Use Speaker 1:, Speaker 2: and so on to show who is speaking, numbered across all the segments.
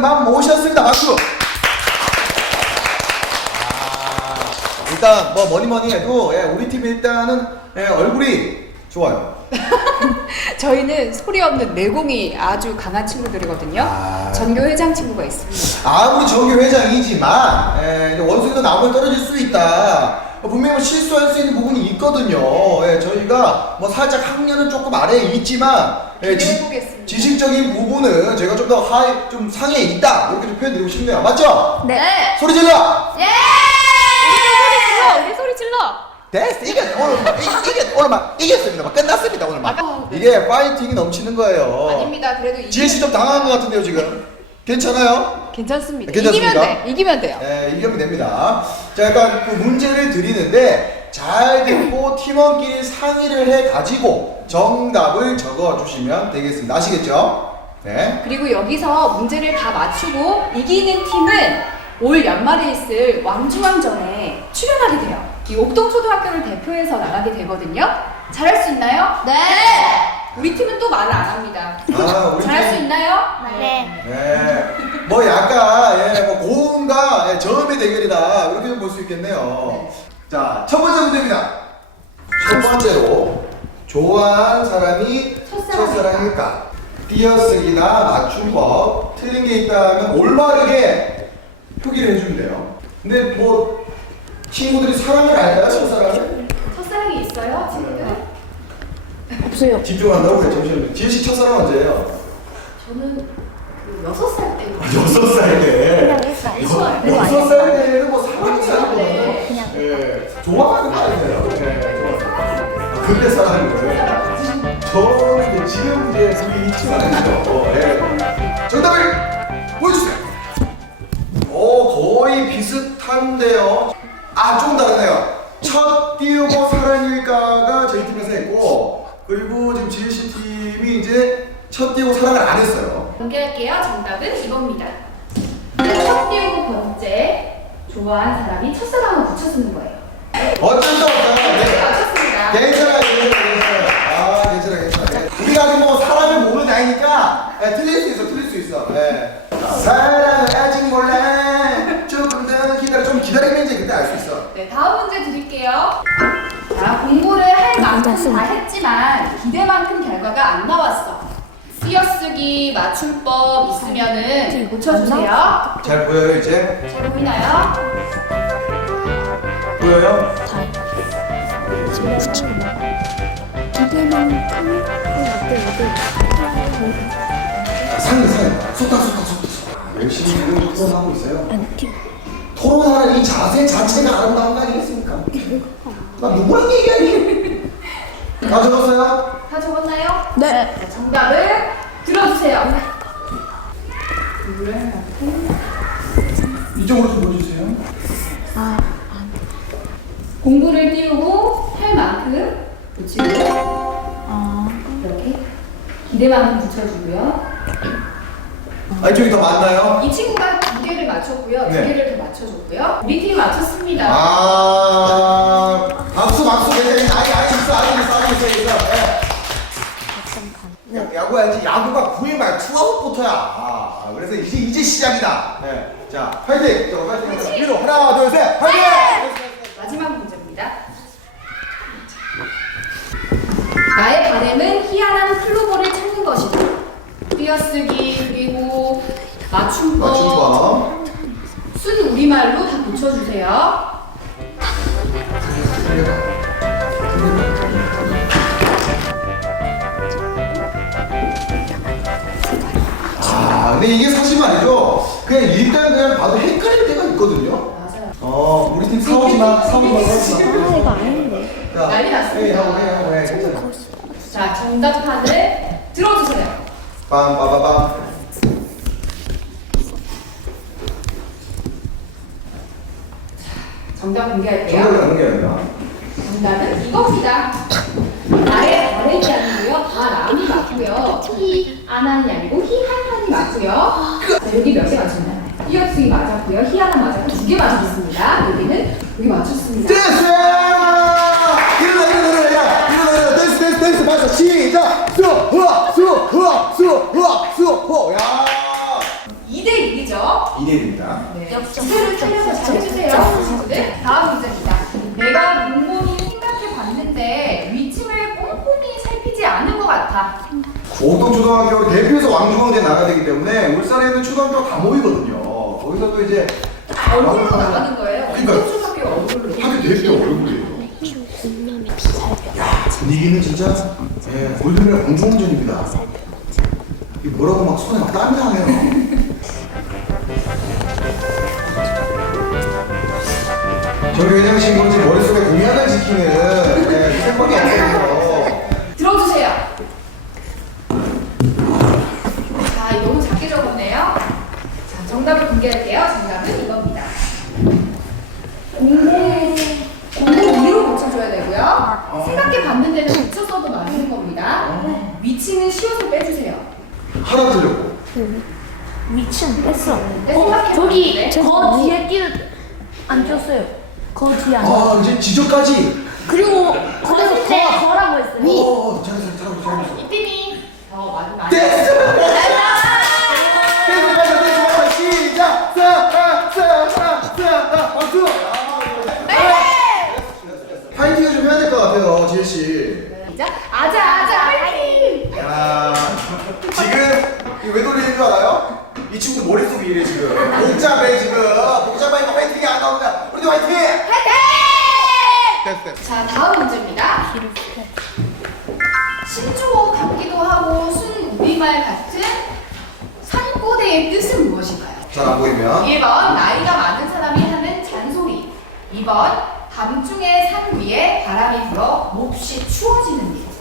Speaker 1: 팀만 모셨습니다. 박수! 일단 뭐 뭐니 해도 우리 팀 일단은 얼굴이 좋아요.
Speaker 2: 저희는 소리 없는 내공이 아주 강한 친구들이거든요. 전교 회장 친구가 있습니다.
Speaker 1: 아무리 정규 회장이지만 원숭이도 나무에 떨어질 수 있다. 분명히 뭐 실수할 수 있는 부분이 있거든요. 저희가 뭐 살짝 학년은 조금 아래에 있지만
Speaker 2: 기대해보겠습니다.
Speaker 1: 지식적인 부분은 제가 좀 더 좀 상위에 있다 이렇게 좀 표현드리고 싶네요. 맞죠?
Speaker 2: 네.
Speaker 1: 소리 질러!
Speaker 2: 예! 우리 소리 질러!
Speaker 1: 됐어. 오늘 이겼습니다. 끝났습니다. 오늘 이게 파이팅이 넘치는 거예요.
Speaker 2: 아닙니다. 그래도
Speaker 1: 지혜 씨 좀 당한 것 같은데요 지금. 괜찮아요?
Speaker 2: 괜찮습니다.
Speaker 1: 괜찮습니까?
Speaker 2: 이기면 돼. 이기면 돼요.
Speaker 1: 네, 이기면 됩니다. 자, 약간 그 문제를 드리는데 잘 듣고 팀원끼리 상의를 해 가지고 정답을 적어 주시면 되겠습니다. 아시겠죠? 네.
Speaker 2: 그리고 여기서 문제를 다 맞추고 이기는 팀은 올 연말에 있을 왕중왕전에 출연하게 돼요. 이 옥동초등학교를 대표해서 나가게 되거든요. 잘할 수 있나요? 네. 우리 팀은 또 말을 안 합니다.
Speaker 1: 우리
Speaker 2: 잘할
Speaker 1: 팀-
Speaker 2: 수 있나요?
Speaker 3: 네.
Speaker 1: 네. 뭐 약간 뭐 고음과 저음의 대결이다 이렇게 볼 수 있겠네요. 자, 첫 번째 문제입니다. 첫 번째로 좋아하는 사람이 첫사랑일까? 띄어쓰기나 맞춤법 틀린 게 있다면 올바르게 표기를 해주면 돼요. 근데 뭐 친구들이 사랑을 알까요? 첫사랑을?
Speaker 2: 첫사랑이 있어요, 친구들?
Speaker 3: 없어요.
Speaker 1: 집중한다고 그래. 잠시만요. 지혜 씨 첫사랑 언제예요?
Speaker 2: 저는 그 6살 때.
Speaker 1: 6살 때.
Speaker 3: 그냥 했어요.
Speaker 1: 6살 때는 뭐 사랑이 사랑이거든요.
Speaker 2: 네.
Speaker 3: 그냥.
Speaker 1: 좋아하는 거 아니에요? 좋아하는. 그때 사랑인 거예요. 저는 이제 지금 이제 그게 있지는 않죠. 정답을 보여주세요. 거의 비슷한데요. 조금 다르네요. 첫 띄우고 사랑일까가 저희 팀에서 했고, 그리고 지금 지혜 씨 팀이 이제 첫 띄우고 사랑을 안 했어요.
Speaker 2: 공개할게요. 정답은 이겁니다. 첫 띄우고 번째, 좋아하는 사람이 첫사랑을 붙여 쓰는 거예요.
Speaker 1: 어쩔 수 없어요. 네.
Speaker 2: 맞췄습니다.
Speaker 1: 괜찮아요. 괜찮아요. 우리가 아직 뭐 사람을 모르는 나이니까 틀릴 수 있어. 네. 사랑을 아직 몰라. 조금 더 기다려. 좀 기다리면 이제 그때 알 수 있어.
Speaker 2: 네, 다음 문제 드릴게요. 자, 공부를 할 만큼 다 했지만 기대만큼 결과가 안 나왔어. 띄어쓰기, 맞춤법 있으면은 고쳐주세요.
Speaker 1: 잘 보여요 이제?
Speaker 2: 잘 보이나요?
Speaker 1: 보여요?
Speaker 3: 지금 붙이는 거. 기대만큼
Speaker 1: 상이 속닥. 열심히 지금 토론하고 있어요. 토론하는 이 자세 자체가 아름다운 거 아니겠습니까? 나 누구랑 얘기하니? 다 적었어요?
Speaker 2: 다 적었나요?
Speaker 3: 네.
Speaker 2: 자, 정답을 들어주세요.
Speaker 1: 이쪽으로 좀 보여주세요.
Speaker 2: 공부를 띄우고 할 만큼 붙이고 이렇게 기대만큼 붙여주고요.
Speaker 1: 이쪽이 더 맞나요?
Speaker 2: 이 친구가 2개를 맞췄고요.
Speaker 1: 네.
Speaker 2: 2개를 더 맞춰줬고요. 우리 팀이 맞췄습니다.
Speaker 1: 박수 괜찮아. 아직 있어. 네. 야구 알지? 야구가 9일 말 투아웃부터야. 그래서 이제 시작이다. 네. 자, 파이팅! 파이팅! 위로 하나, 둘, 셋, 파이팅!
Speaker 2: 마지막 문제입니다. 나의 바램은 희한한 클로버를 찾는 것이다. 띄어쓰기 그리고 맞춤법 순 우리말로 다 붙여주세요.
Speaker 1: 근데 이게 사실 말이죠. 일단 그냥 봐도 헷갈릴 때가 있거든요.
Speaker 2: 맞아요.
Speaker 1: 우리 팀 싸우지 마.
Speaker 3: 이거 아닌데.
Speaker 2: 난리 났습니다.
Speaker 1: 해. 괜찮아.
Speaker 2: 자, 정답판을 들어주세요.
Speaker 1: 빵빠바밤.
Speaker 2: 정답 공개할게요.
Speaker 1: 정답을 하는 게 아니라.
Speaker 2: 정답은 이겁니다. 나의 바램이 아니고요. 바람이 맞고요. 히 아나니 아니고 희한한이 맞고요. 자, 여기 몇 개 맞췄나요? 띄어쓰기 맞았고요. 희한한 맞았고 2개 맞았습니다. 여기 맞췄습니다.
Speaker 1: 댄스! 일어나. 댄스 맞아. 시작! 수! 야!
Speaker 2: 2대1이
Speaker 1: 2대1입니다.
Speaker 2: 네. 주제를 틀려서 잘해주세요, 친구들. 다음 문제입니다. 내가 곰곰이 생각해 봤는데 위층을 꼼꼼히 살피지 않은 것 같아.
Speaker 1: 고동초등학교 대표해서 왕중왕제 나가야 되기 때문에 울산에 있는 초등학교가 다 모이거든요. 거기서 또 이제
Speaker 2: 얼굴로 나가는 거예요.
Speaker 1: 그러니까요.
Speaker 2: 초등학교 얼굴로.
Speaker 1: 학교 대표 얼굴이에요. 야, 분위기는 진짜 골든벨 왕중왕전입니다. 이게 뭐라고 막 손에 막 땀이 나네요. 저희 회장 친구는 지금 머릿속에 공약을 지키는 생각이 없어요.
Speaker 2: 들어주세요. 자, 이거 너무 작게 적었네요. 자, 정답을 공개할게요. 정답은 이겁니다. 공공 위로 붙여줘야 되고요. 생각해 봤는 데는 붙여서도 맞는 겁니다. 위치는 쉬워서 빼주세요.
Speaker 1: 하나 틀렸고.
Speaker 3: 위층 뺐어.
Speaker 2: 네, 생각해
Speaker 3: 저기
Speaker 2: 봤는데.
Speaker 3: 거 뒤에 안 줬어요. 거 뒤에 안 줬어요.
Speaker 1: 아, 이제 지적까지.
Speaker 3: 그리고 거기서 거라고 했어요.
Speaker 1: 잘했어.
Speaker 2: 이팀이 더 많이
Speaker 1: 댄스! 댄스 마자, 시작! 박수! 파이팅을 좀 해야 될 것 같아요, 지혜씨.
Speaker 2: 아자 화이팅!
Speaker 1: 야, 지금 이거 왜 돌리는 줄 알아요? 이 친구 머릿속이 이래 지금. 복잡해 지금. 복잡하니까 화이팅이 안 나옵니다. 우리도 화이팅! 됐어.
Speaker 2: 자, 다음 문제입니다. 신조어 같기도 하고 순 우리말 같은 산꼬대의 뜻은 무엇일까요?
Speaker 1: 잘 안 보이면.
Speaker 2: 1번 나이가 많은 사람이 하는 잔소리. 2번 밤중에 산 위에 바람이 불어 몹시 추워지는 일.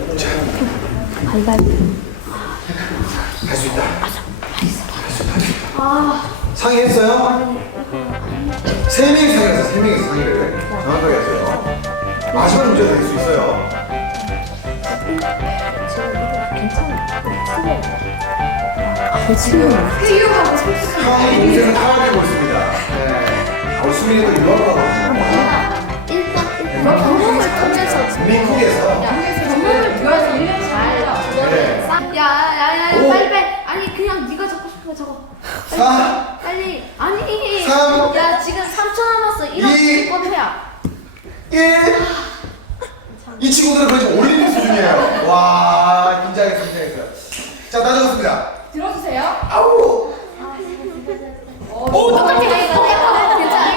Speaker 1: 할 수 있다. 상의했어요? 3명이 상의했어요. 3명이 상의를 정확하게 하세요. 마지막 문제가 될 수 있어요.
Speaker 2: 회유하고 속수.
Speaker 1: 형이 동생을 타협하고 있습니다. 네. 수민이도 유학을 가거든요.
Speaker 3: 일단 방법을 통해서
Speaker 1: 미국에서.
Speaker 2: 정말 들어서 1년 잘.
Speaker 1: 네.
Speaker 3: 야야야
Speaker 1: 오.
Speaker 3: 빨리 아니 그냥 네가 적고 싶은 거 적어
Speaker 1: 4,
Speaker 3: 빨리 아니
Speaker 1: 3,
Speaker 3: 야 지금 3초 남았어
Speaker 1: 이.
Speaker 3: 이런 해야
Speaker 1: 1. 이 친구들은 거의 지금 올림픽 수준이에요. 와, 긴장했어요. 자, 다 적었습니다.
Speaker 2: 들어주세요.
Speaker 1: 아우!
Speaker 2: 오,
Speaker 3: 똑같이 괜찮아 괜찮아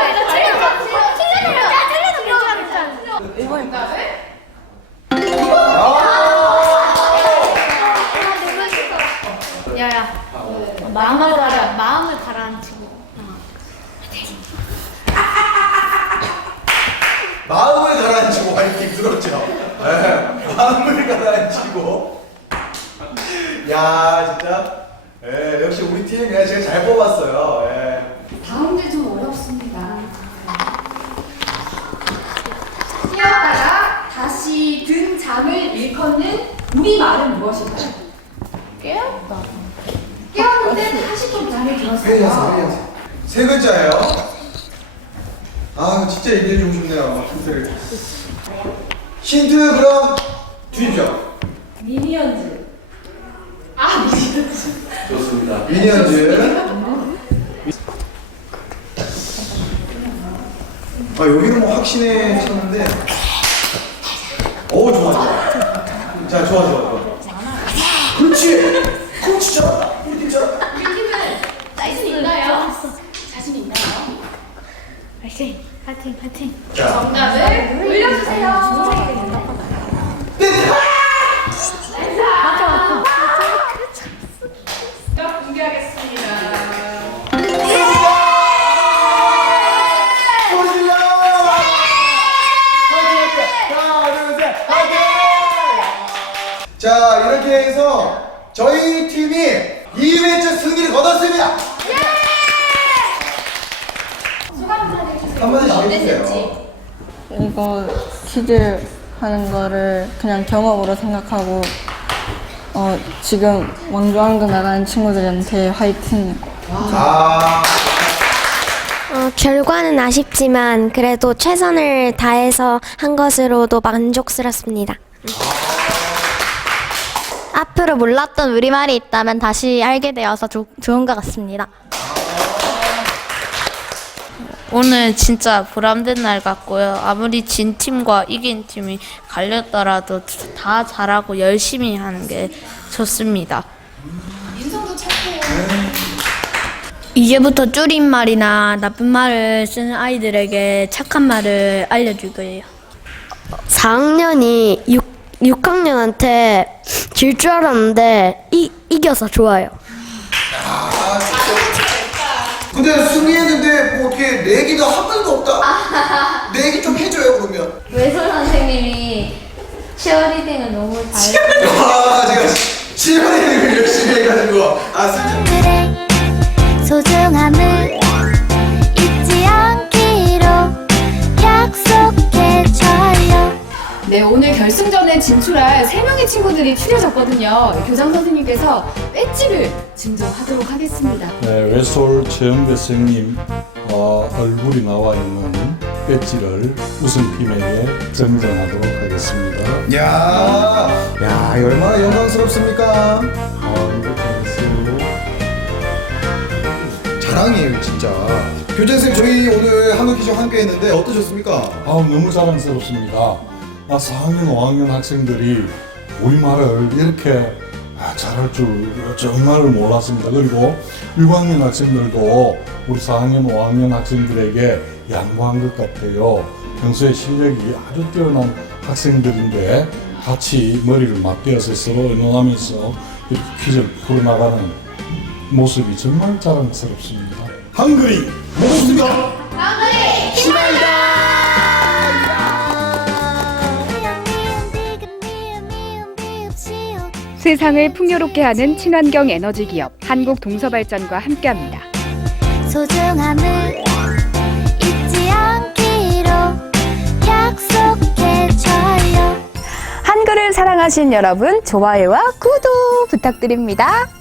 Speaker 2: 정답을
Speaker 3: 야야 마음을 가라앉히고
Speaker 1: 마음을 가라앉히고 화이팅 들었죠? 네, 마음을 가라앉히고. 야, 진짜. 예, 역시 우리 팀 제가 잘 뽑았어요. 예.
Speaker 2: 다음 문제 좀 어렵습니다. 뛰었다가 다시 든 잠을 일컫는 우리말은 무엇일까요?
Speaker 3: 깨웠다
Speaker 2: 깨웠는데 다시 또 잠이 들었어요.
Speaker 1: 회의하세요. 3글자예요. 아, 진짜 얘기해주고 싶네요. 힌트를. 힌트 그럼 주십시오.
Speaker 2: 미니언즈. 아, 미니언즈.
Speaker 1: 좋습니다. 미니언즈. 아, 여기는 뭐 확신해셨는데. 오, 좋아. 자, 좋아. 그렇지. 그렇지, 잘한다. 우리 팀 잘한다.
Speaker 2: 우리 팀은 자신 있나요? 자신 있나요?
Speaker 3: 파이팅
Speaker 1: 자,
Speaker 2: 정답을 올려주세요. 정답 공개하겠습니다.
Speaker 1: 소리 질러! 하나, 둘, 셋, 화이팅! 자, 이렇게 해서 저희 팀이 2회째 승리를 거뒀습니다.
Speaker 2: 소감 좀 해주세요.
Speaker 1: 한마디씩
Speaker 2: 어땠는지.
Speaker 1: 해주세요.
Speaker 4: 이거 퀴즈 하는 거를 그냥 경험으로 생각하고 지금 왕중왕전 나가는 친구들한테 화이팅.
Speaker 1: 아,
Speaker 5: 결과는 아쉽지만 그래도 최선을 다해서 한 것으로도 만족스럽습니다.
Speaker 6: 앞으로 몰랐던 우리말이 있다면 다시 알게 되어서 좋은 것 같습니다.
Speaker 3: 오늘 진짜 보람된 날 같고요. 아무리 진 팀과 이긴 팀이 갈렸더라도 다 잘하고 열심히 하는 게 좋습니다.
Speaker 2: 인성도 착해요.
Speaker 3: 이제부터 줄임말이나 나쁜 말을 쓰는 아이들에게 착한 말을 알려줄 거예요.
Speaker 6: 4학년이 6학년한테 질 줄 알았는데 이겨서 좋아요.
Speaker 1: 근데 승리했는데 뭐 이렇게 내기가 한 번도 없다. 내기 좀 해줘요 그러면.
Speaker 3: 외솔 선생님이 치어리딩을 너무 잘
Speaker 1: 제가 시간을 열심히 해가지고
Speaker 7: 그래 소중함을 잊지 않기로 약속해줘요.
Speaker 2: 네, 오늘 결승전에 진출할 3명의 친구들이 추려졌거든요. 교장 선생님께서 배지를 증정하도록 하겠습니다.
Speaker 8: 네, 외솔 최영대 선생님 얼굴이 나와 있는 배지를 우승팀에게 증정하도록 하겠습니다.
Speaker 1: 야, 얼마나 영광스럽습니까?
Speaker 8: 이거 재밌어요.
Speaker 1: 자랑이에요 진짜. 교장 선생님 저희 오늘 한국 퀴즈 함께 했는데 어떠셨습니까?
Speaker 8: 너무 자랑스럽습니다. 4학년, 5학년 학생들이 우리말을 이렇게 잘할 줄 정말 몰랐습니다. 그리고 6학년 학생들도 우리 4학년, 5학년 학생들에게 양보한 것 같아요. 평소에 실력이 아주 뛰어난 학생들인데 같이 머리를 맞대어서 서로 의논하면서 이렇게 퀴즈를 풀어나가는 모습이 정말 자랑스럽습니다. 한글이 모습이다!
Speaker 9: 세상을 풍요롭게 하는 친환경 에너지 기업 한국동서발전과 함께합니다.
Speaker 7: 소중함을 잊지 않기로 약속해줘요.
Speaker 9: 한글을 사랑하신 여러분, 좋아요와 구독 부탁드립니다.